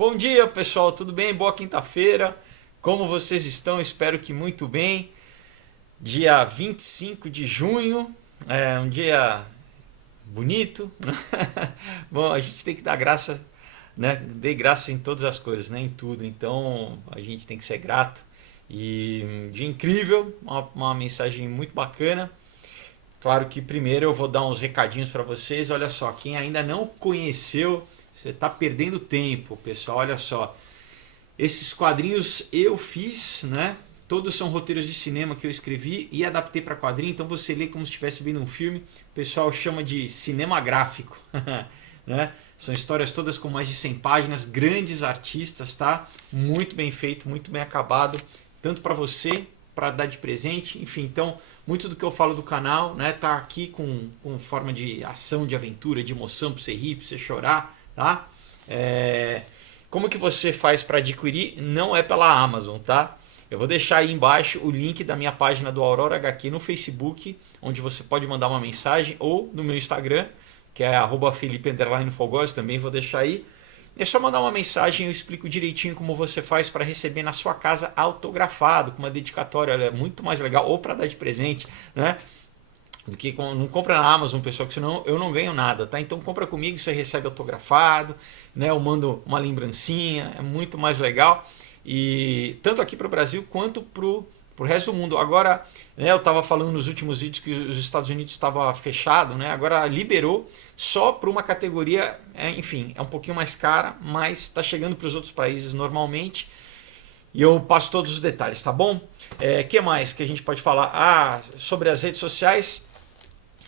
Bom dia, pessoal, tudo bem? Boa quinta-feira. Como vocês estão? Espero que muito bem. Dia 25 de junho, é um dia bonito. Bom, a gente tem que dar graça, né? Dê graça em todas as coisas, né? Em tudo. Então, a gente tem que ser grato. E um dia incrível, uma mensagem muito bacana. Claro que primeiro eu vou dar uns recadinhos para vocês. Olha só, quem ainda não conheceu, você está perdendo tempo, pessoal. Olha só, esses quadrinhos eu fiz, né? Todos são roteiros de cinema que eu escrevi e adaptei para quadrinho, então você lê como se estivesse vendo um filme. O pessoal chama de cinema gráfico, né? São histórias todas com mais de 100 páginas, grandes artistas, tá? Muito bem feito, muito bem acabado, tanto para você, para dar de presente, enfim. Então, muito do que eu falo do canal, né, tá aqui com forma de ação, de aventura, de emoção, para você rir, para você chorar, tá? Como que você faz para adquirir? Não é pela Amazon, tá? Eu vou deixar aí embaixo o link da minha página do Aurora HQ no Facebook, onde você pode mandar uma mensagem, ou no meu Instagram, que é @Felipe_Fogos, também vou deixar aí. É só mandar uma mensagem, eu explico direitinho como você faz para receber na sua casa autografado, com uma dedicatória, olha, é muito mais legal, ou para dar de presente, né? Porque não compra na Amazon, pessoal, que senão eu não ganho nada, tá? Então compra comigo, você recebe autografado, né? Eu mando uma lembrancinha, é muito mais legal. E tanto aqui para o Brasil quanto para o resto do mundo. Agora, né, eu estava falando nos últimos vídeos que os Estados Unidos estava fechado, né? Agora liberou só para uma categoria, enfim, é um pouquinho mais cara, mas está chegando para os outros países normalmente. E eu passo todos os detalhes, tá bom? Que mais que a gente pode falar? Sobre as redes sociais.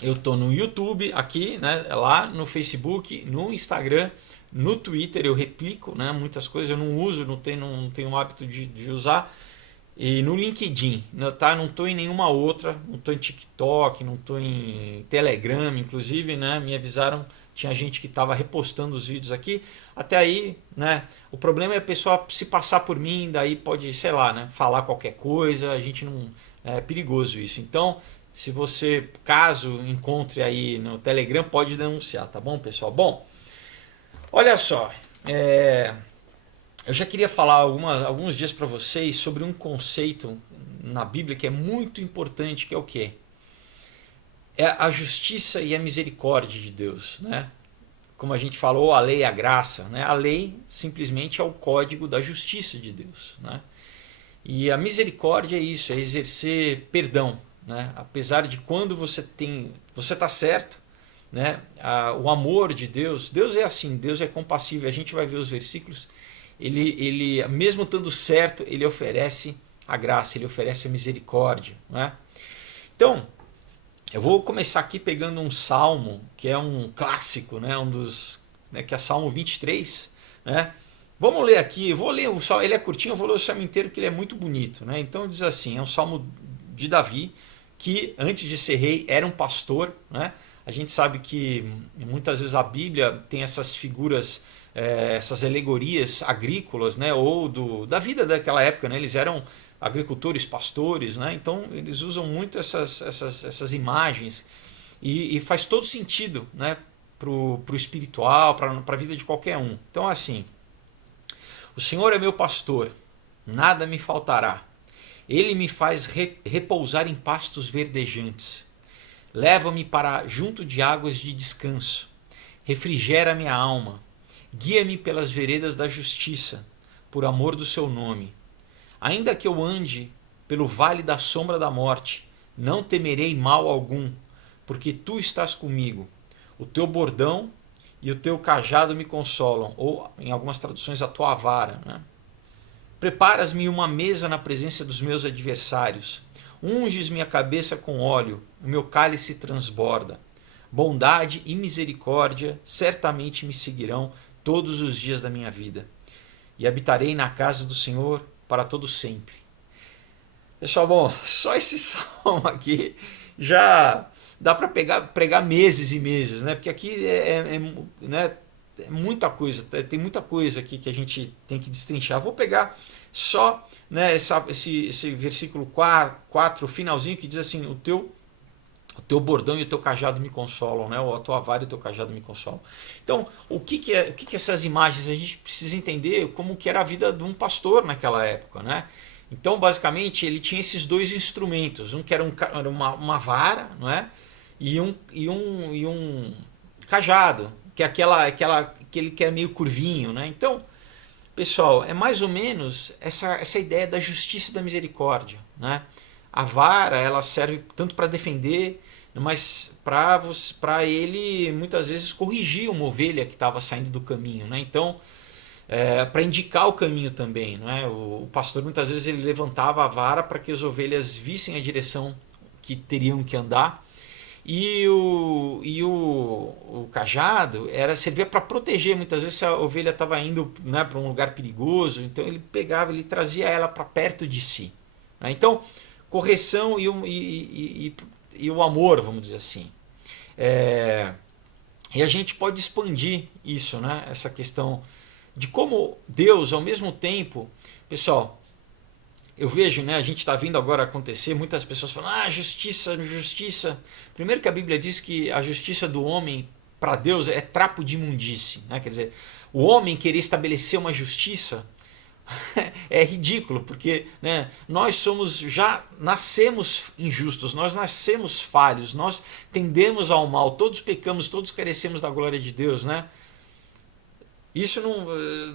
Eu tô no YouTube aqui, né, lá no Facebook, no Instagram, no Twitter eu replico, né, muitas coisas eu não uso, não tenho o hábito de usar. E no LinkedIn, né, tá? Não tô em nenhuma outra, não tô em TikTok, não tô em Telegram, inclusive, né, me avisaram, tinha gente que estava repostando os vídeos aqui. Até aí, né, o problema é a pessoa se passar por mim, daí pode, sei lá, né, falar qualquer coisa, a gente não é perigoso isso. Então, se você, caso encontre aí no Telegram, pode denunciar, tá bom, pessoal? Bom, olha só, eu já queria falar alguns dias para vocês sobre um conceito na Bíblia que é muito importante, que é o quê? É a justiça e a misericórdia de Deus, né? Como a gente falou, a lei e a graça, né? A lei simplesmente é o código da justiça de Deus, né? E a misericórdia é isso, é exercer perdão, né? Apesar de quando você está certo, né? O amor de Deus, Deus é assim, Deus é compassível. A gente vai ver os versículos. Ele mesmo estando certo, ele oferece a graça, ele oferece a misericórdia, né? Então, eu vou começar aqui pegando um salmo que é um clássico, né? Um dos, né? Que é Salmo 23, né? Vamos ler aqui, eu vou ler o salmo, ele é curtinho, eu vou ler o salmo inteiro que ele é muito bonito, né? Então diz assim, é um salmo de Davi, que antes de ser rei era um pastor, né? A gente sabe que muitas vezes a Bíblia tem essas figuras, essas alegorias agrícolas, né? Ou da vida daquela época, né? Eles eram agricultores, pastores, né? Então eles usam muito essas imagens e faz todo sentido, né? Pro espiritual, para a vida de qualquer um. Então assim, o Senhor é meu pastor, nada me faltará. Ele me faz repousar em pastos verdejantes. Leva-me para junto de águas de descanso. Refrigera minha alma. Guia-me pelas veredas da justiça, por amor do seu nome. Ainda que eu ande pelo vale da sombra da morte, não temerei mal algum, porque tu estás comigo. O teu bordão e o teu cajado me consolam, ou em algumas traduções a tua vara, né? Preparas-me uma mesa na presença dos meus adversários. Unges minha cabeça com óleo, o meu cálice transborda. Bondade e misericórdia certamente me seguirão todos os dias da minha vida. E habitarei na casa do Senhor para todo sempre. Pessoal, bom, só esse salmo aqui já dá para pregar meses e meses, né? Porque aqui né, é muita coisa, tem muita coisa aqui que a gente tem que destrinchar. Vou pegar só, né, esse versículo 4, finalzinho, que diz assim: O teu bordão e o teu cajado me consolam, né? Ou a tua vara e o teu cajado me consolam. Então, o que essas imagens? A gente precisa entender como que era a vida de um pastor naquela época, né? Então, basicamente, ele tinha esses dois instrumentos. Um que era, era uma vara, não é? E um cajado, que é aquele que é meio curvinho, né? Então, pessoal, é mais ou menos essa ideia da justiça e da misericórdia, né? A vara, ela serve tanto para defender, mas para ele muitas vezes corrigir uma ovelha que estava saindo do caminho, né? Então, para indicar o caminho também, não é? O pastor muitas vezes ele levantava a vara para que as ovelhas vissem a direção que teriam que andar. E o cajado servia para proteger. Muitas vezes a ovelha estava indo, né, para um lugar perigoso, então ele pegava, ele trazia ela para perto de si, né? Então, correção e o amor, vamos dizer assim. É, e a gente pode expandir isso, né? Essa questão de como Deus, ao mesmo tempo, pessoal, eu vejo, né, a gente está vendo agora acontecer, muitas pessoas falam, justiça, justiça. Primeiro que a Bíblia diz que a justiça do homem para Deus é trapo de imundície, né? Quer dizer, o homem querer estabelecer uma justiça é ridículo, porque, né, já nascemos injustos, nós nascemos falhos, nós tendemos ao mal, todos pecamos, todos carecemos da glória de Deus, né? Isso não,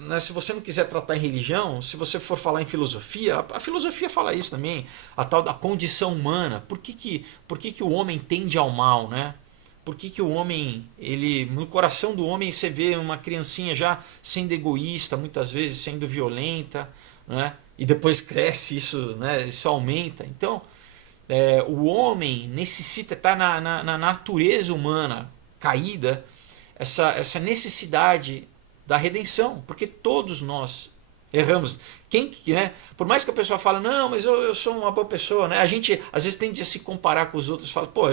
né, se você não quiser tratar em religião, se você for falar em filosofia, a filosofia fala isso também, a tal da condição humana. Por que que o homem tende ao mal, né? Por que que o homem, no coração do homem você vê uma criancinha já sendo egoísta, muitas vezes sendo violenta, né? E depois cresce isso, né? Isso aumenta. Então, o homem necessita estar na natureza humana caída, essa necessidade da redenção, porque todos nós erramos. Né? Por mais que a pessoa fale, não, mas eu sou uma boa pessoa, né? A gente às vezes tende a se comparar com os outros, fala, pô,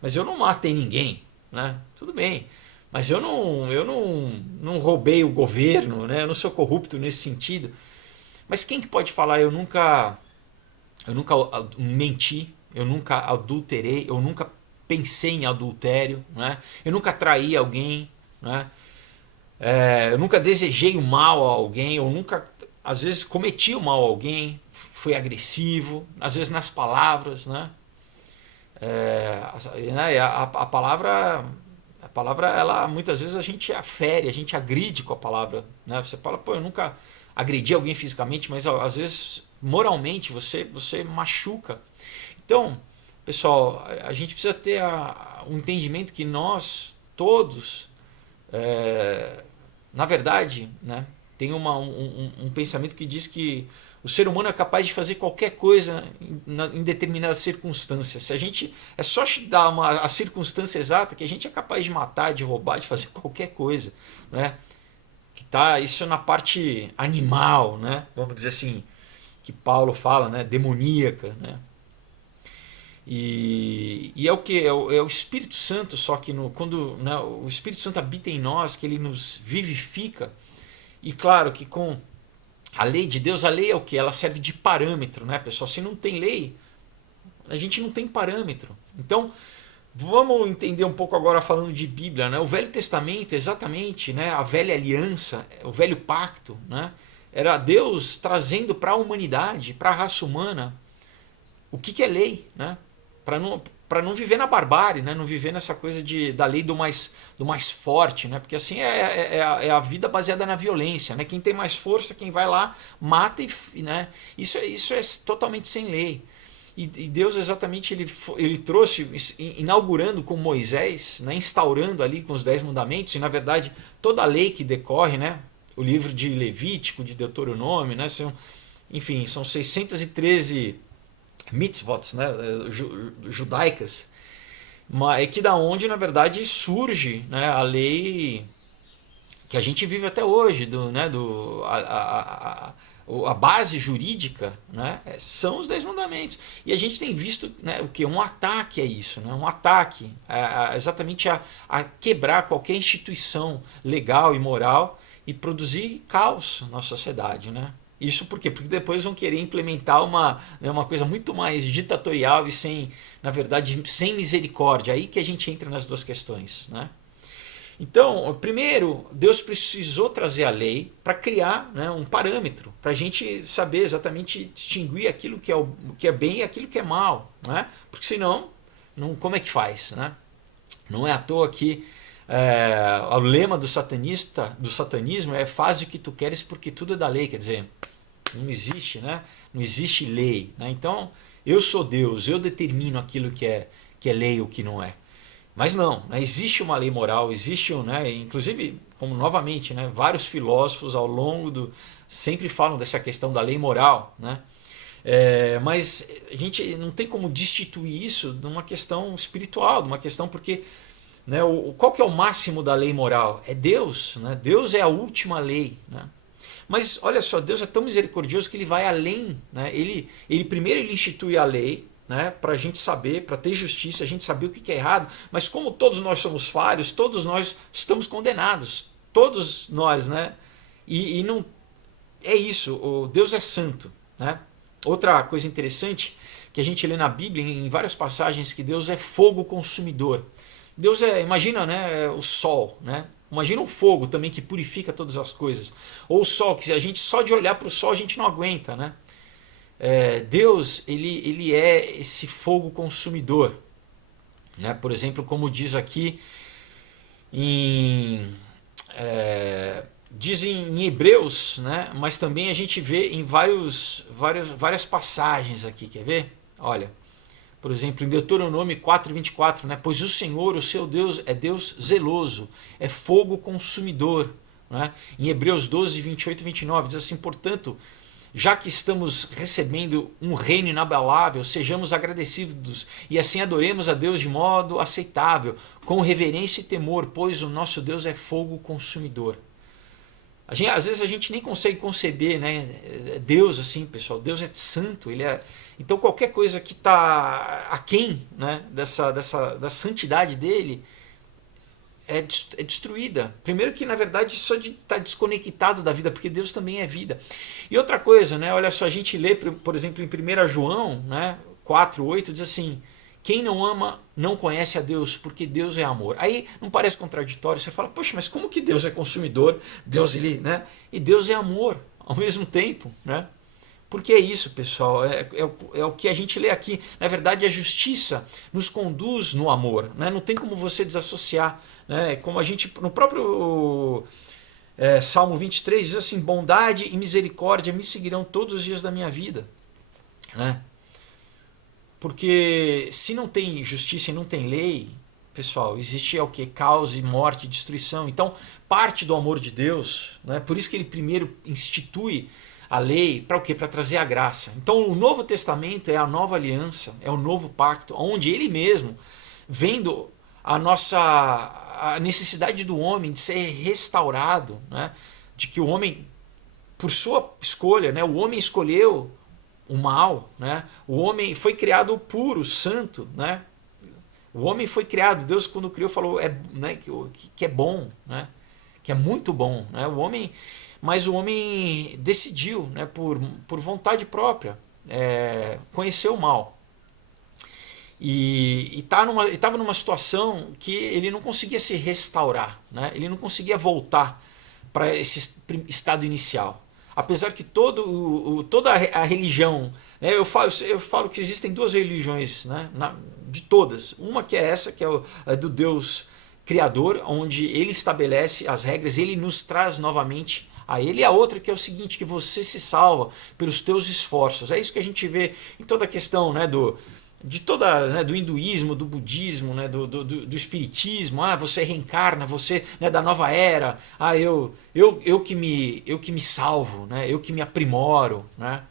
mas eu não matei ninguém, né? Tudo bem, mas eu não roubei o governo, né? Eu não sou corrupto nesse sentido. Mas quem que pode falar, eu nunca menti, eu nunca adulterei, eu nunca pensei em adultério, né? Eu nunca traí alguém, né? Eu nunca desejei o mal a alguém, eu nunca, às vezes, cometi o mal a alguém, fui agressivo, às vezes nas palavras, né? A palavra, ela muitas vezes a gente afere, a gente agride com a palavra, né? Você fala, pô, eu nunca agredi alguém fisicamente, mas às vezes moralmente você machuca. Então, pessoal, a gente precisa ter o entendimento que nós todos, na verdade, né, tem um pensamento que diz que o ser humano é capaz de fazer qualquer coisa em determinadas circunstâncias. Se a gente é só dar a circunstância exata que a gente é capaz de matar, de roubar, de fazer qualquer coisa, né? Que tá isso na parte animal, né? Vamos dizer assim, que Paulo fala, né? Demoníaca, né? E é o que? É o Espírito Santo, só que quando, né, o Espírito Santo habita em nós, que ele nos vivifica. E claro que com a lei de Deus, a lei é o que? Ela serve de parâmetro, né, pessoal? Se não tem lei, a gente não tem parâmetro. Então, vamos entender um pouco agora falando de Bíblia, né? O Velho Testamento, exatamente, né, a velha aliança, o velho pacto, né? Era Deus trazendo para a humanidade, para a raça humana, o que é lei, né? Para não viver na barbárie, né? Não viver nessa coisa da lei do mais forte, né? Porque assim é a vida baseada na violência, né? Quem tem mais força, quem vai lá, mata, né? Isso é totalmente sem lei. E Deus exatamente ele trouxe, inaugurando com Moisés, né? Instaurando ali com os 10 mandamentos, e na verdade toda a lei que decorre, né? O livro de Levítico, de Deuteronômio, né? Enfim, são 613 mitzvot, né, judaicas, mas que da onde na verdade surge, né, a lei que a gente vive até hoje, a base jurídica, né, são os 10 mandamentos. E a gente tem visto, né, o que? Um ataque a isso, né, um ataque exatamente a quebrar qualquer instituição legal e moral e produzir caos na sociedade, né? Isso por quê? Porque depois vão querer implementar uma coisa muito mais ditatorial e sem, na verdade, sem misericórdia. Aí que a gente entra nas duas questões, né? Então, primeiro, Deus precisou trazer a lei para criar, né, um parâmetro, para a gente saber exatamente distinguir aquilo que é bem e aquilo que é mal, né? Porque senão, não, como é que faz, né? Não é à toa que o lema do satanismo é faz o que tu queres porque tudo é da lei, quer dizer, não existe, né? Não existe lei, né? Então, eu sou Deus, eu determino aquilo que é lei ou que não é. Mas não, né? Existe uma lei moral, existe, né? Inclusive, como novamente, né? Vários filósofos ao longo do sempre falam dessa questão da lei moral, né? Mas a gente não tem como destituir isso de uma questão espiritual, de uma questão porque, né, qual que é o máximo da lei moral? É Deus, né? Deus é a última lei, né? Mas olha só, Deus é tão misericordioso que ele vai além, né? Ele primeiro ele institui a lei, né, para a gente saber, para ter justiça, a gente saber o que é errado, mas como todos nós somos falhos, todos nós estamos condenados, todos nós, né? E não é isso, o Deus é santo, né? Outra coisa interessante que a gente lê na Bíblia em várias passagens que Deus é fogo consumidor. Deus imagina, né, o sol, né? Imagina o fogo também que purifica todas as coisas. Ou o sol, que se a gente só de olhar para o sol a gente não aguenta, né? Deus, ele é esse fogo consumidor, né? Por exemplo, como diz aqui em diz em Hebreus, né? Mas também a gente vê em várias passagens aqui, quer ver? Olha, por exemplo, em Deuteronômio 4:24, né? Pois o Senhor, o seu Deus, é Deus zeloso, é fogo consumidor, né? Em Hebreus 12:28 e 29 diz assim, portanto, já que estamos recebendo um reino inabalável, sejamos agradecidos e assim adoremos a Deus de modo aceitável, com reverência e temor, pois o nosso Deus é fogo consumidor. Às vezes a gente nem consegue conceber, né? Deus assim, pessoal. Deus é santo, ele é. Então qualquer coisa que está aquém, né, da santidade dele é destruída. Primeiro que na verdade só de estar desconectado da vida, porque Deus também é vida. E outra coisa, né? Olha só, a gente lê, por exemplo, em 1 João, né, 4:8 diz assim: quem não ama não conhece a Deus, porque Deus é amor. Aí não parece contraditório, você fala, poxa, mas como que Deus é consumidor? Deus ele, né? E Deus é amor ao mesmo tempo, né? Porque é isso, pessoal, é o que a gente lê aqui. Na verdade, a justiça nos conduz no amor, né? Não tem como você desassociar, né? Como a gente, no próprio Salmo 23 diz assim, bondade e misericórdia me seguirão todos os dias da minha vida, né? Porque se não tem justiça e não tem lei, pessoal, existe o que? Caos e morte e destruição. Então, parte do amor de Deus, né? Por isso que ele primeiro institui a lei, para o quê? Para trazer a graça. Então, o Novo Testamento é a nova aliança, é o novo pacto, onde ele mesmo, vendo a necessidade do homem de ser restaurado, né? De que o homem, por sua escolha, né? O homem escolheu o mal, né? O homem foi criado puro, santo, né? O homem foi criado, Deus quando criou falou né, que é bom, né? Que é muito bom, né? Mas o homem decidiu, né, por vontade própria, conhecer o mal. E estava numa situação que ele não conseguia se restaurar, né? Ele não conseguia voltar para esse estado inicial. Apesar que toda a religião, né, eu falo que existem duas religiões, né, de todas. Uma que é essa, que é do Deus Criador, onde ele estabelece as regras, ele nos traz novamente a ele, e a outra que é o seguinte, que você se salva pelos teus esforços. É isso que a gente vê em toda a questão, né, do hinduísmo, do budismo, né, do espiritismo. Você reencarna, você, né, da nova era. Eu que me salvo, né, eu que me aprimoro, né,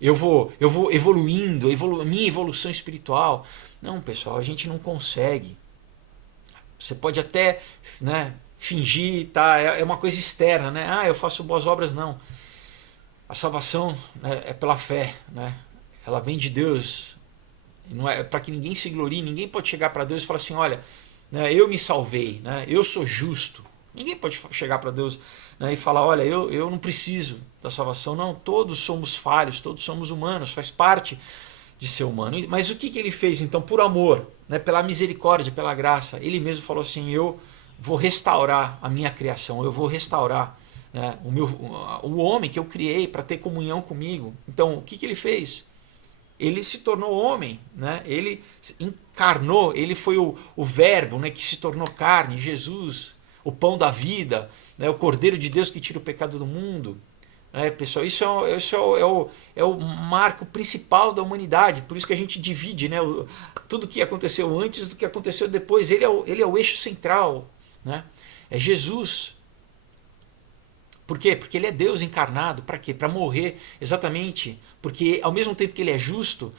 eu vou evoluindo, minha evolução espiritual. Não, pessoal, a gente não consegue. Você pode até, né, fingir, tá? É uma coisa externa, né? Eu faço boas obras, não. A salvação, né, é pela fé, né? Ela vem de Deus. Não é para que ninguém se glorie, ninguém pode chegar para Deus e falar assim, olha, né, eu me salvei, né? Eu sou justo, Ninguém pode chegar para Deus, né, e falar, olha, eu não preciso da salvação. Não, todos somos falhos, todos somos humanos, faz parte de ser humano. Mas o que ele fez então? Por amor, né, pela misericórdia, pela graça, ele mesmo falou assim, eu vou restaurar a minha criação, eu vou restaurar, né, o homem que eu criei para ter comunhão comigo. Então o que ele fez? Ele se tornou homem, né? Ele encarnou, ele foi o verbo, né, que se tornou carne, Jesus, o pão da vida, né, o Cordeiro de Deus que tira o pecado do mundo. Pessoal, isso é o marco principal da humanidade, por isso que a gente divide, né, tudo que aconteceu antes do que aconteceu depois. Ele é o eixo central, né? É Jesus. Por quê? Porque ele é Deus encarnado. Para quê? Para morrer, exatamente. Porque ao mesmo tempo que ele é justo,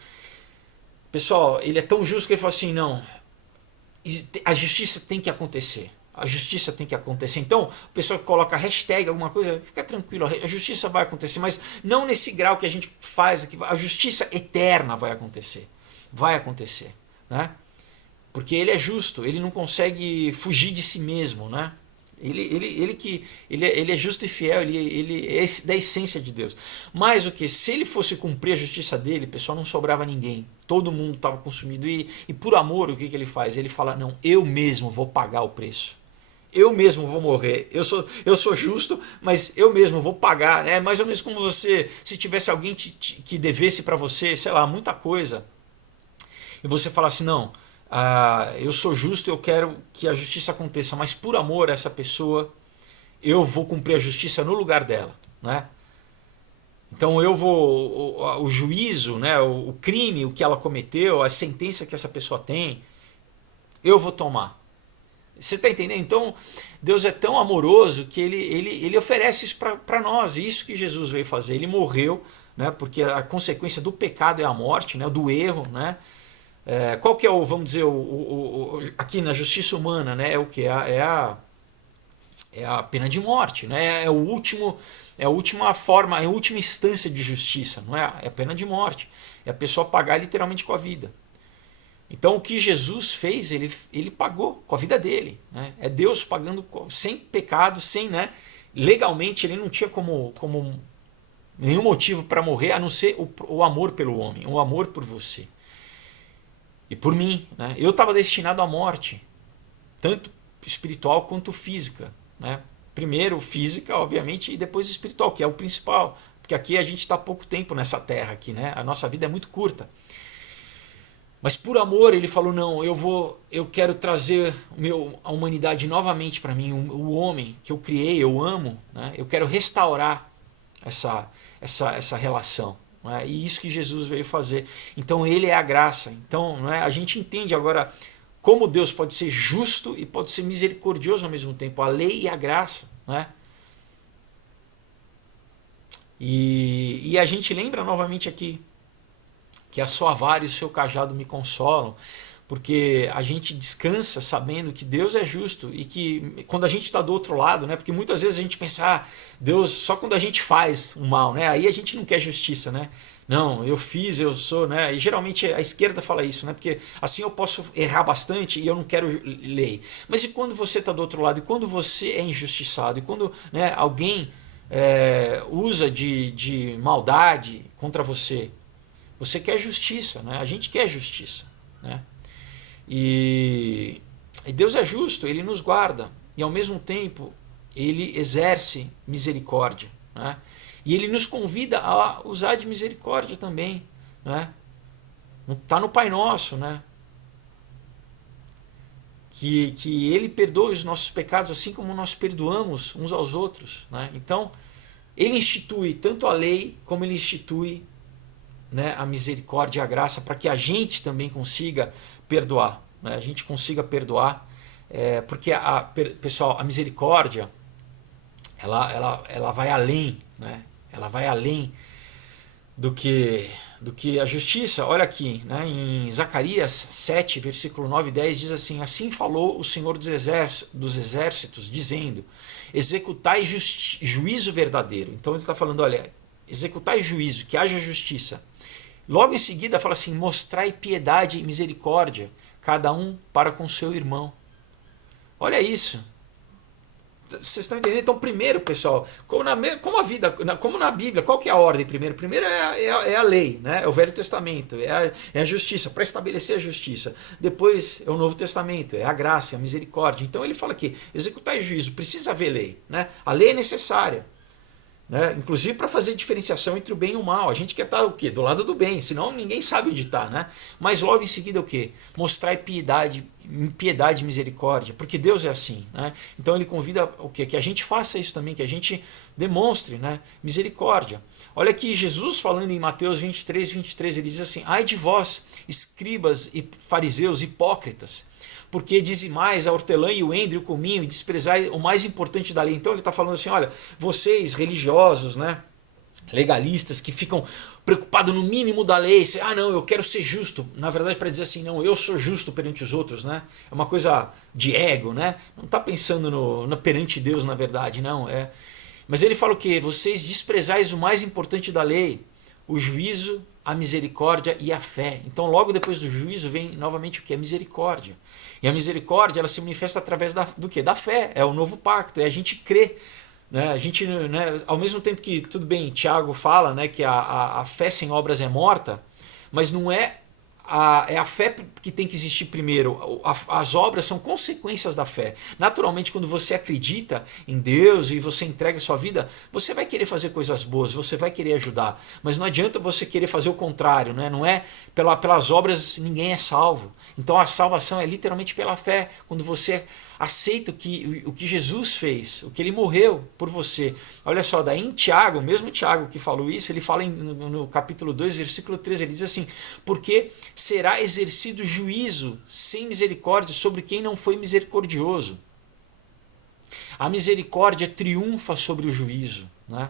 pessoal, ele é tão justo que ele fala assim, não, a justiça tem que acontecer. A justiça tem que acontecer. Então, o pessoal que coloca hashtag alguma coisa, fica tranquilo, a justiça vai acontecer, mas não nesse grau que a gente faz aqui. A justiça eterna vai acontecer. Vai acontecer, né? Porque ele é justo, ele não consegue fugir de si mesmo, né? Ele é justo e fiel, ele é da essência de Deus. Mas o que? Se ele fosse cumprir a justiça dele, pessoal, não sobrava ninguém. Todo mundo estava consumido. E por amor, o que ele faz? Ele fala, não, eu mesmo vou pagar o preço. Eu mesmo vou morrer. Eu sou justo, mas eu mesmo vou pagar. É mais ou menos como você, se tivesse alguém que devesse para você, sei lá, muita coisa, e você falasse, não, eu sou justo, eu quero que a justiça aconteça, mas por amor a essa pessoa, eu vou cumprir a justiça no lugar dela, né? Então eu vou, o juízo, né, o crime, o que ela cometeu, a sentença que essa pessoa tem, eu vou tomar. Você está entendendo? Então Deus é tão amoroso que ele oferece isso para nós. E isso que Jesus veio fazer. Ele morreu, né, porque a consequência do pecado é a morte, né, do erro, né? Qual que é vamos dizer, aqui na justiça humana, né, é o que? É a pena de morte, né? É a última forma, é a última instância de justiça, não é? É a pena de morte. É a pessoa pagar literalmente com a vida. Então o que Jesus fez, ele pagou com a vida dele, né? É Deus pagando sem pecado, sem, né? Legalmente ele não tinha como nenhum motivo para morrer, a não ser o amor pelo homem, o amor por você. E por mim, né? Eu estava destinado à morte, tanto espiritual quanto física, né? Primeiro física, obviamente, e depois espiritual, que é o principal, porque aqui a gente está há pouco tempo nessa terra aqui, né? A nossa vida é muito curta. Mas por amor ele falou, não, eu quero trazer a humanidade novamente para mim, o homem que eu criei, eu amo, né? Eu quero restaurar essa relação. Né? E isso que Jesus veio fazer. Então ele é a graça. Então, né, a gente entende agora como Deus pode ser justo e pode ser misericordioso ao mesmo tempo, a lei e a graça. Né? E a gente lembra novamente aqui que a sua vara e o seu cajado me consolam, porque a gente descansa sabendo que Deus é justo e que quando a gente está do outro lado, né, porque muitas vezes a gente pensa, Deus só quando a gente faz o mal, né, aí a gente não quer justiça, né, não, eu fiz, eu sou, né, e geralmente a esquerda fala isso, né, porque assim eu posso errar bastante e eu não quero lei. Mas e quando você está do outro lado, e quando você é injustiçado, e quando, né, alguém usa de maldade contra você, você quer justiça, né? A gente quer justiça, né? E Deus é justo, ele nos guarda e ao mesmo tempo ele exerce misericórdia, né? E ele nos convida a usar de misericórdia também, né? Está no Pai Nosso, né? Que ele perdoe os nossos pecados assim como nós perdoamos uns aos outros, né? Então ele institui tanto a lei como ele institui, né, a misericórdia e a graça para que a gente também consiga perdoar, né? A gente consiga perdoar, porque pessoal, a misericórdia ela vai além, né? Ela vai além do que a justiça. Olha aqui, né, em Zacarias 7, versículo 9 e 10 diz assim: assim falou o Senhor dos exércitos, dizendo, executai juízo verdadeiro. Então ele está falando, olha, executai juízo, que haja justiça. Logo em seguida fala assim, mostrai piedade e misericórdia, cada um para com seu irmão. Olha isso. Vocês estão entendendo? Então, primeiro, pessoal, como na Bíblia, qual que é a ordem primeiro? Primeiro é a lei, né? É o Velho Testamento, é a justiça, para estabelecer a justiça. Depois é o Novo Testamento, é a graça, é a misericórdia. Então ele fala aqui, executar juízo, precisa haver lei, né? A lei é necessária. Né? Inclusive para fazer diferenciação entre o bem e o mal. A gente quer estar o quê? Do lado do bem, senão ninguém sabe onde está. Né? Mas logo em seguida o quê? Mostrar piedade e misericórdia, porque Deus é assim. Né? Então ele convida o quê? Que a gente faça isso também, que a gente demonstre, né? Misericórdia. Olha aqui Jesus falando em Mateus 23, ele diz assim: ai de vós, escribas e fariseus hipócritas, porque dizimais a hortelã e o endro e o cominho e desprezais o mais importante da lei. Então ele está falando assim, olha, vocês religiosos, né, legalistas, que ficam preocupados no mínimo da lei, não, eu quero ser justo, na verdade para dizer assim, não, eu sou justo perante os outros, né, é uma coisa de ego, né, não está pensando no perante Deus na verdade, não, mas ele fala o que? Vocês desprezais o mais importante da lei, o juízo, a misericórdia e a fé. Então logo depois do juízo vem novamente o que? A misericórdia. E a misericórdia ela se manifesta através do quê? Da fé, é o novo pacto, é a gente crer. Né? A gente, né, ao mesmo tempo que, tudo bem, Tiago fala, né, que a fé sem obras é morta, mas não é a fé que tem que existir primeiro. As obras são consequências da fé. Naturalmente, quando você acredita em Deus e você entrega a sua vida, você vai querer fazer coisas boas, você vai querer ajudar. Mas não adianta você querer fazer o contrário. Né? Não é pelas obras ninguém é salvo. Então a salvação é literalmente pela fé. Quando você aceita o que Jesus fez, o que ele morreu por você. Olha só, daí em Tiago, mesmo Tiago que falou isso, ele fala no capítulo 2, versículo 13, ele diz assim: porque será exercido juízo sem misericórdia sobre quem não foi misericordioso. A misericórdia triunfa sobre o juízo, né?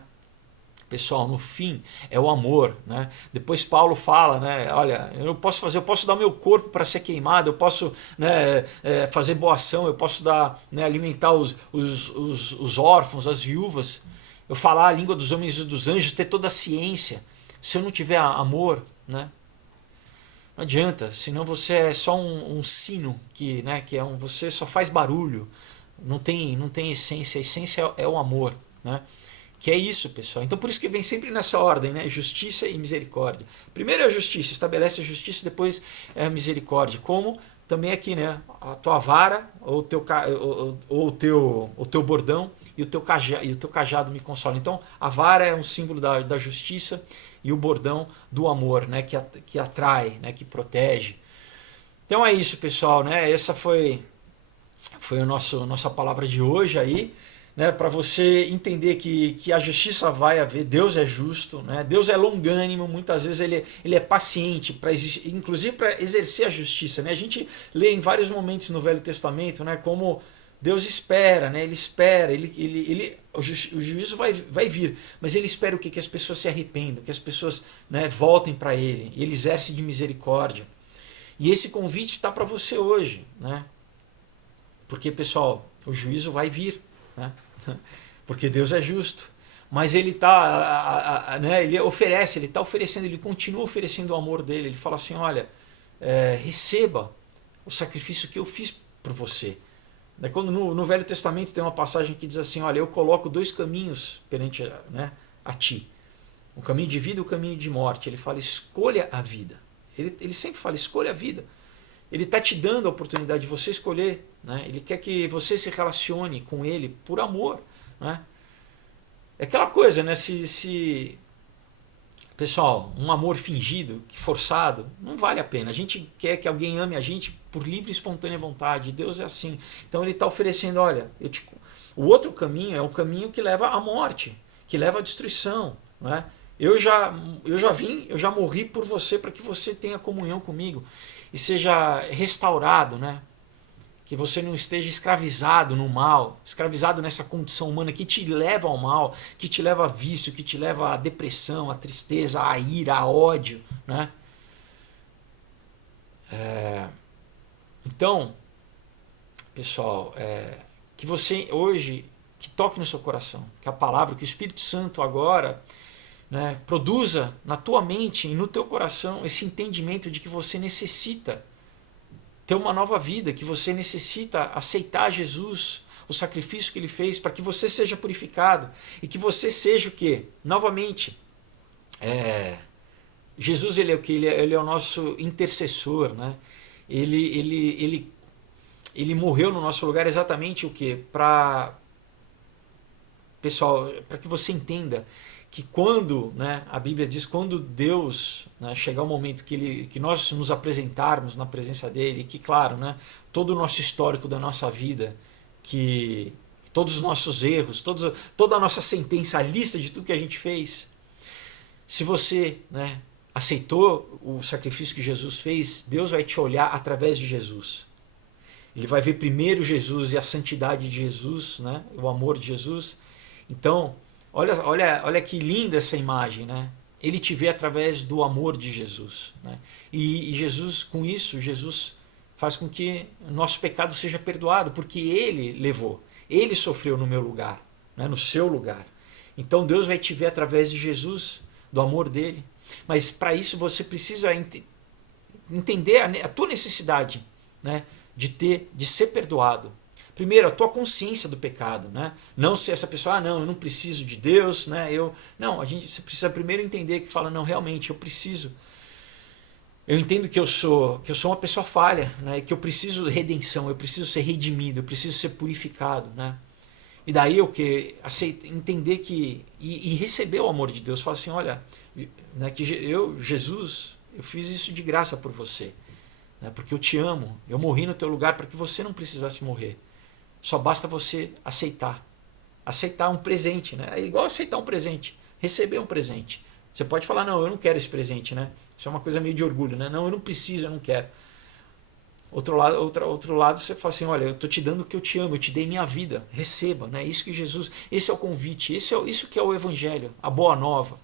Pessoal, no fim é o amor, né? Depois Paulo fala, né? Olha, eu posso dar meu corpo para ser queimado, eu posso, né, fazer boa ação, eu posso dar, né, alimentar os órfãos, as viúvas, eu falar a língua dos homens e dos anjos, ter toda a ciência. Se eu não tiver amor, né? Não adianta, senão você é só um sino você só faz barulho, não tem essência. A essência é o amor, né? Que é isso, pessoal. Então por isso que vem sempre nessa ordem, né? Justiça e misericórdia. Primeiro é a justiça, estabelece a justiça, depois é a misericórdia. Como também aqui, né? A tua vara, ou o teu bordão e o teu cajado me consola. Então a vara é um símbolo da justiça e o bordão do amor, né? Que atrai, né? Que protege. Então é isso, pessoal, né? Essa foi a nossa palavra de hoje aí. Né, para você entender que a justiça vai haver, Deus é justo, né, Deus é longânimo, muitas vezes ele é paciente, inclusive para exercer a justiça. Né, a gente lê em vários momentos no Velho Testamento, né, como Deus espera, né, ele espera, o juízo vai vir, mas ele espera o quê? Que as pessoas se arrependam, que as pessoas, né, voltem para ele exerce de misericórdia. E esse convite está para você hoje, né, porque, pessoal, o juízo vai vir. Né? Porque Deus é justo, mas ele né, ele está oferecendo, ele continua oferecendo o amor dele. Ele fala assim: olha, receba o sacrifício que eu fiz por você. Quando no Velho Testamento tem uma passagem que diz assim: olha, eu coloco dois caminhos perante, né, a ti, o caminho de vida e o caminho de morte. Ele fala: escolha a vida. Ele sempre fala: escolha a vida. Ele está te dando a oportunidade de você escolher. Né? Ele quer que você se relacione com ele por amor. Né? É aquela coisa, né? Pessoal, um amor fingido, forçado, não vale a pena. A gente quer que alguém ame a gente por livre e espontânea vontade. Deus é assim. Então ele está oferecendo: olha, o outro caminho é o caminho que leva à morte, que leva à destruição. Né? Eu já morri por você para que você tenha comunhão comigo e seja restaurado, né? Que você não esteja escravizado no mal, escravizado nessa condição humana que te leva ao mal, que te leva a vício, que te leva à depressão, à tristeza, à ira, a ódio. Né? Então, pessoal, que você hoje, que toque no seu coração, que a palavra, que o Espírito Santo agora, né, produza na tua mente e no teu coração esse entendimento de que você necessita ter uma nova vida, que você necessita aceitar Jesus, o sacrifício que ele fez para que você seja purificado e que você seja o quê? Novamente, Jesus ele é o que? Ele é o nosso intercessor, né? Ele morreu no nosso lugar exatamente o quê? Pessoal, para que você entenda que quando, né, a Bíblia diz, quando Deus, né, chegar o momento que nós nos apresentarmos na presença dele, que claro, né, todo o nosso histórico da nossa vida, que todos os nossos erros, toda a nossa sentença, a lista de tudo que a gente fez, se você, né, aceitou o sacrifício que Jesus fez, Deus vai te olhar através de Jesus. Ele vai ver primeiro Jesus e a santidade de Jesus, né, o amor de Jesus. Então, olha que linda essa imagem, né? Ele te vê através do amor de Jesus, né? E Jesus, com isso, Jesus faz com que o nosso pecado seja perdoado, porque ele levou, ele sofreu no meu lugar, né? No seu lugar. Então Deus vai te ver através de Jesus, do amor dele. Mas para isso você precisa entender a tua necessidade, né? De ser perdoado. Primeiro, a tua consciência do pecado, né? Não ser essa pessoa, não, eu não preciso de Deus, né? Não, você precisa primeiro entender que fala, não, realmente, eu preciso. Eu entendo que eu sou uma pessoa falha, né? Que eu preciso de redenção, eu preciso ser redimido, eu preciso ser purificado, né? E daí eu que entender que e receber o amor de Deus, fala assim, olha, né, que Jesus, eu fiz isso de graça por você, né? Porque eu te amo, eu morri no teu lugar para que você não precisasse morrer. Só basta você aceitar. Aceitar um presente, né? É igual aceitar um presente. Receber um presente. Você pode falar, não, eu não quero esse presente, né? Isso é uma coisa meio de orgulho, né? Não, eu não preciso, eu não quero. Outro lado, você fala assim, olha, eu estou te dando o que eu te amo, eu te dei minha vida. Receba, né? Isso que Jesus, esse é o convite, isso que é o evangelho, a boa nova,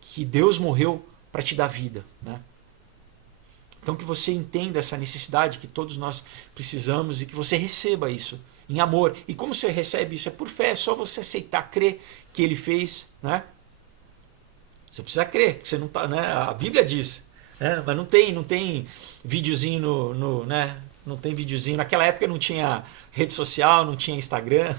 que Deus morreu para te dar vida, né? Então que você entenda essa necessidade que todos nós precisamos e que você receba isso em amor. E como você recebe isso? É por fé, é só você aceitar, crer que ele fez, né? Você precisa crer, porque você não tá, né? A Bíblia diz, né? Mas não tem videozinho né? Não tem videozinho. Naquela época não tinha rede social, não tinha Instagram.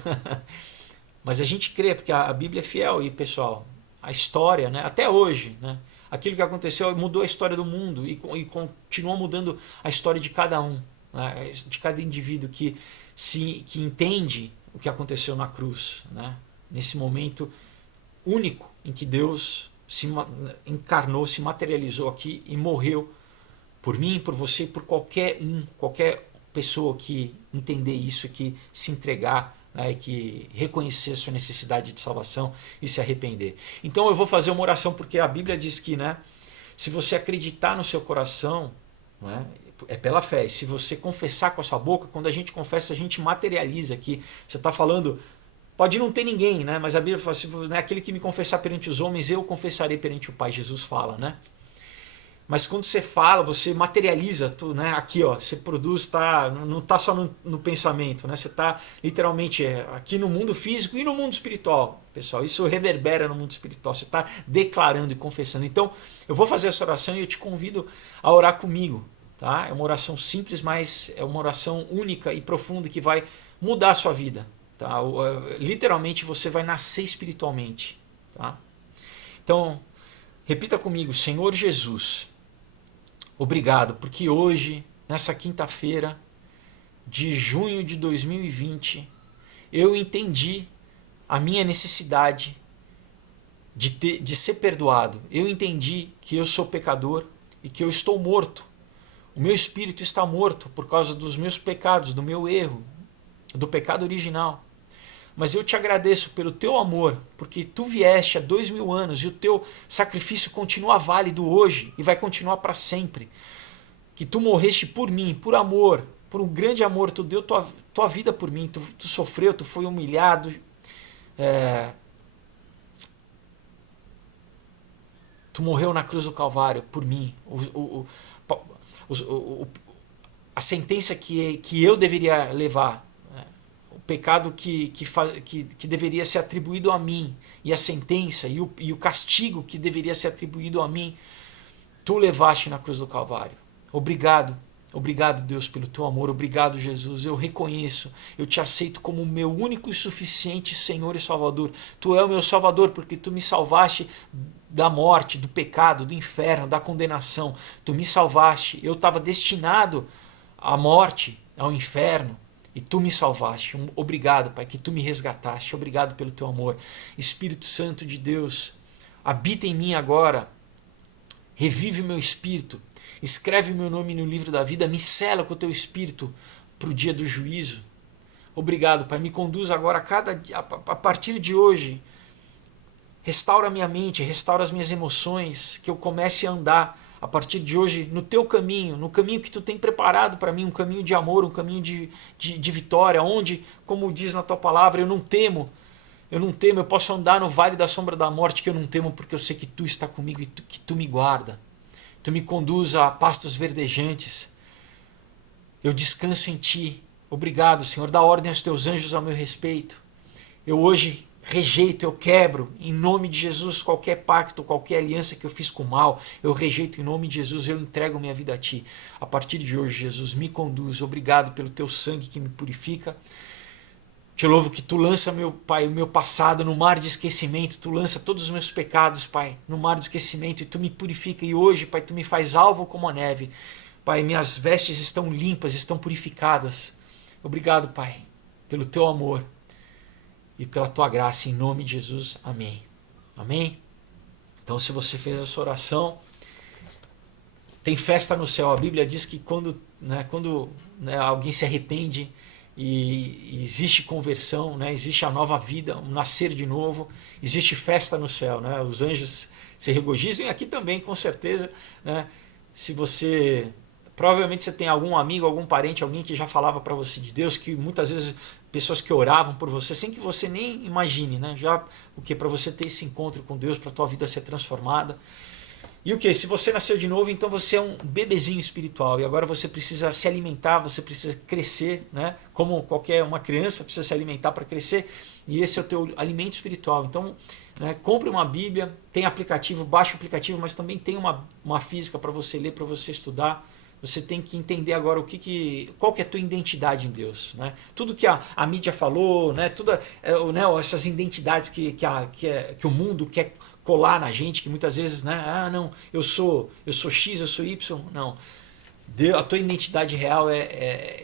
Mas a gente crê, porque a Bíblia é fiel e, pessoal, a história, né? Até hoje, né? Aquilo que aconteceu mudou a história do mundo e continua mudando a história de cada um, né? De cada indivíduo que entende o que aconteceu na cruz, né? Nesse momento único em que Deus se encarnou, se materializou aqui e morreu por mim, por você, por qualquer pessoa que entender isso, que se entregar, né, que reconhecer a sua necessidade de salvação e se arrepender. Então eu vou fazer uma oração porque a Bíblia diz que, né, se você acreditar no seu coração, né, é pela fé. E se você confessar com a sua boca, quando a gente confessa, a gente materializa aqui. Você está falando, pode não ter ninguém, né, mas a Bíblia fala assim, né, aquele que me confessar perante os homens, eu confessarei perante o Pai. Jesus fala, né? Mas quando você fala, você materializa tudo, né? Aqui, ó, você produz, não está só no pensamento, né? Você está literalmente aqui no mundo físico e no mundo espiritual, pessoal. Isso reverbera no mundo espiritual. Você está declarando e confessando. Então, eu vou fazer essa oração e eu te convido a orar comigo, tá? É uma oração simples, mas é uma oração única e profunda que vai mudar a sua vida, tá? Literalmente você vai nascer espiritualmente, tá? Então, repita comigo, Senhor Jesus. Obrigado, porque hoje, nessa quinta-feira de junho de 2020, eu entendi a minha necessidade de ser perdoado. Eu entendi que eu sou pecador e que eu estou morto. O meu espírito está morto por causa dos meus pecados, do meu erro, do pecado original. Mas eu te agradeço pelo teu amor, porque tu vieste há 2000 anos e o teu sacrifício continua válido hoje e vai continuar para sempre. Que tu morreste por mim, por amor, por um grande amor, tu deu tua vida por mim, tu sofreu, tu foi humilhado, tu morreu na cruz do Calvário por mim. A sentença que eu deveria levar, o pecado que deveria ser atribuído a mim, e a sentença e o castigo que deveria ser atribuído a mim, tu levaste na cruz do Calvário. Obrigado Obrigado, Deus, pelo teu amor. Obrigado, Jesus. Eu reconheço, eu te aceito como o meu único e suficiente Senhor e Salvador. Tu é o meu Salvador porque tu me salvaste da morte, do pecado, do inferno, da condenação. Tu me salvaste. Eu estava destinado à morte, ao inferno. E tu me salvaste. Obrigado, Pai, que tu me resgataste. Obrigado pelo teu amor. Espírito Santo de Deus, habita em mim agora. Revive meu espírito. Escreve meu nome no livro da vida. Me sela com o teu espírito para o dia do juízo. Obrigado, Pai. Me conduz agora a partir de hoje. Restaura minha mente, restaura as minhas emoções. Que eu comece a andar a partir de hoje no teu caminho, no caminho que tu tem preparado para mim, um caminho de amor, um caminho de vitória, onde, como diz na tua palavra, eu não temo, eu posso andar no vale da sombra da morte, que eu não temo, porque eu sei que tu está comigo e que tu me guarda. Tu me conduz a pastos verdejantes. Eu descanso em ti. Obrigado, Senhor. Dá ordem aos teus anjos ao meu respeito. Eu hoje rejeito, eu quebro, em nome de Jesus, qualquer pacto, qualquer aliança que eu fiz com o mal. Eu rejeito em nome de Jesus, eu entrego minha vida a ti. A partir de hoje, Jesus, me conduz. Obrigado pelo teu sangue que me purifica. Te louvo que tu lança, meu Pai, o meu passado no mar de esquecimento. Tu lança todos os meus pecados, Pai, no mar de esquecimento. E tu me purifica. E hoje, Pai, tu me faz alvo como a neve. Pai, minhas vestes estão limpas, estão purificadas. Obrigado, Pai, pelo teu amor e pela tua graça. Em nome de Jesus. Amém. Amém? Então, se você fez essa oração, tem festa no céu. A Bíblia diz que quando alguém se arrepende, e existe conversão, né? Existe a nova vida, um nascer de novo, existe festa no céu, né? Os anjos se regozijam, e aqui também, com certeza, né? Se você, provavelmente você tem algum amigo, algum parente, alguém que já falava para você de Deus, que muitas vezes pessoas que oravam por você sem que você nem imagine, né? Já o que para você ter esse encontro com Deus, para tua vida ser transformada. E o que? Se você nasceu de novo, então você é um bebezinho espiritual e agora você precisa se alimentar, você precisa crescer, né? Como qualquer uma criança precisa se alimentar para crescer, e esse é o teu alimento espiritual. Então, né, compre uma Bíblia, tem aplicativo, baixe o aplicativo, mas também tem uma física para você ler, para você estudar. Você tem que entender agora qual que é a tua identidade em Deus, né? Tudo que a mídia falou, né? Essas identidades que o mundo quer colar na gente, que muitas vezes, né? Não, eu sou X, eu sou Y. Não. A tua identidade real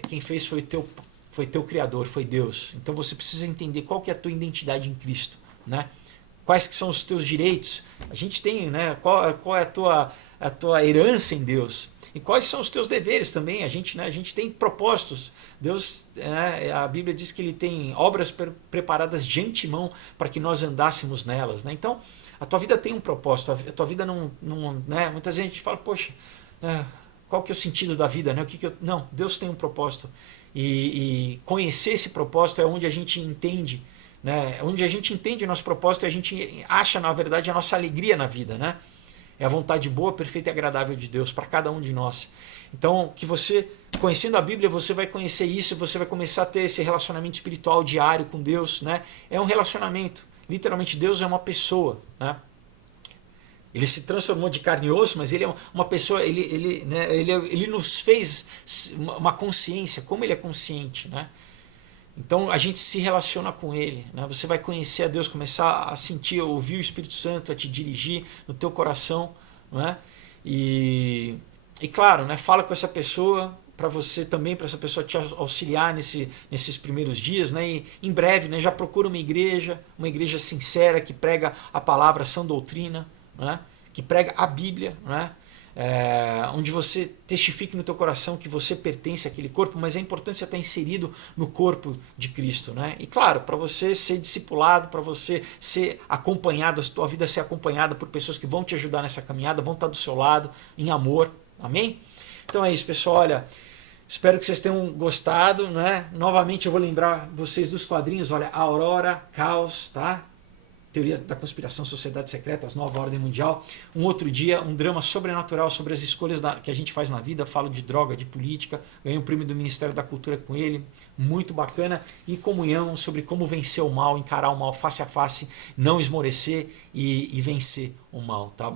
quem fez foi teu Criador, foi Deus. Então você precisa entender qual que é a tua identidade em Cristo, né? Quais que são os teus direitos? A gente tem, né? Qual é a tua herança em Deus? E quais são os teus deveres também? A gente tem propósitos. Deus, a Bíblia diz que Ele tem obras preparadas de antemão para que nós andássemos nelas, né? Então, a tua vida tem um propósito. A tua vida não, né? Muita gente fala, poxa, qual que é o sentido da vida, né? Não, Deus tem um propósito. E conhecer esse propósito é onde a gente entende, né? Onde a gente entende o nosso propósito, a gente acha, na verdade, a nossa alegria na vida, né? É a vontade boa, perfeita e agradável de Deus para cada um de nós. Então, que você, conhecendo a Bíblia, você vai conhecer isso, você vai começar a ter esse relacionamento espiritual diário com Deus, né? É um relacionamento. Literalmente, Deus é uma pessoa, né? Ele se transformou de carne e osso, mas ele é uma pessoa, ele nos fez uma consciência, como ele é consciente, né? Então a gente se relaciona com Ele, né? Você vai conhecer a Deus, começar a sentir, ouvir o Espírito Santo a te dirigir no teu coração, não é? E claro, né? Fala com essa pessoa para você também, para essa pessoa te auxiliar nesses primeiros dias, né? E em breve, né? Já procura uma igreja sincera que prega a palavra, a sã doutrina, né? Que prega a Bíblia, né? Onde você testifique no teu coração que você pertence àquele corpo, mas é importante você estar inserido no corpo de Cristo, né? E claro, para você ser discipulado, para você ser acompanhado, a tua vida ser acompanhada por pessoas que vão te ajudar nessa caminhada, vão estar do seu lado, em amor, amém? Então é isso, pessoal, olha, espero que vocês tenham gostado, né? Novamente eu vou lembrar vocês dos quadrinhos, olha, Aurora, Caos, tá? Teorias da conspiração, sociedades secretas, nova ordem mundial. Um outro dia, um drama sobrenatural sobre as escolhas que a gente faz na vida. Falo de droga, de política. Ganhei um prêmio do Ministério da Cultura com ele. Muito bacana. E Comunhão, sobre como vencer o mal, encarar o mal face a face, não esmorecer e vencer o mal. Tá?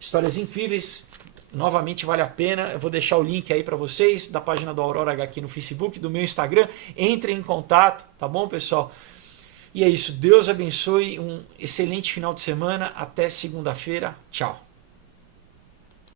Histórias incríveis. novamente vale a pena. Eu vou deixar o link aí para vocês da página do Aurora HQ no Facebook, do meu Instagram. Entrem em contato, tá bom, pessoal? E é isso. Deus abençoe. Um excelente final de semana. Até segunda-feira. Tchau.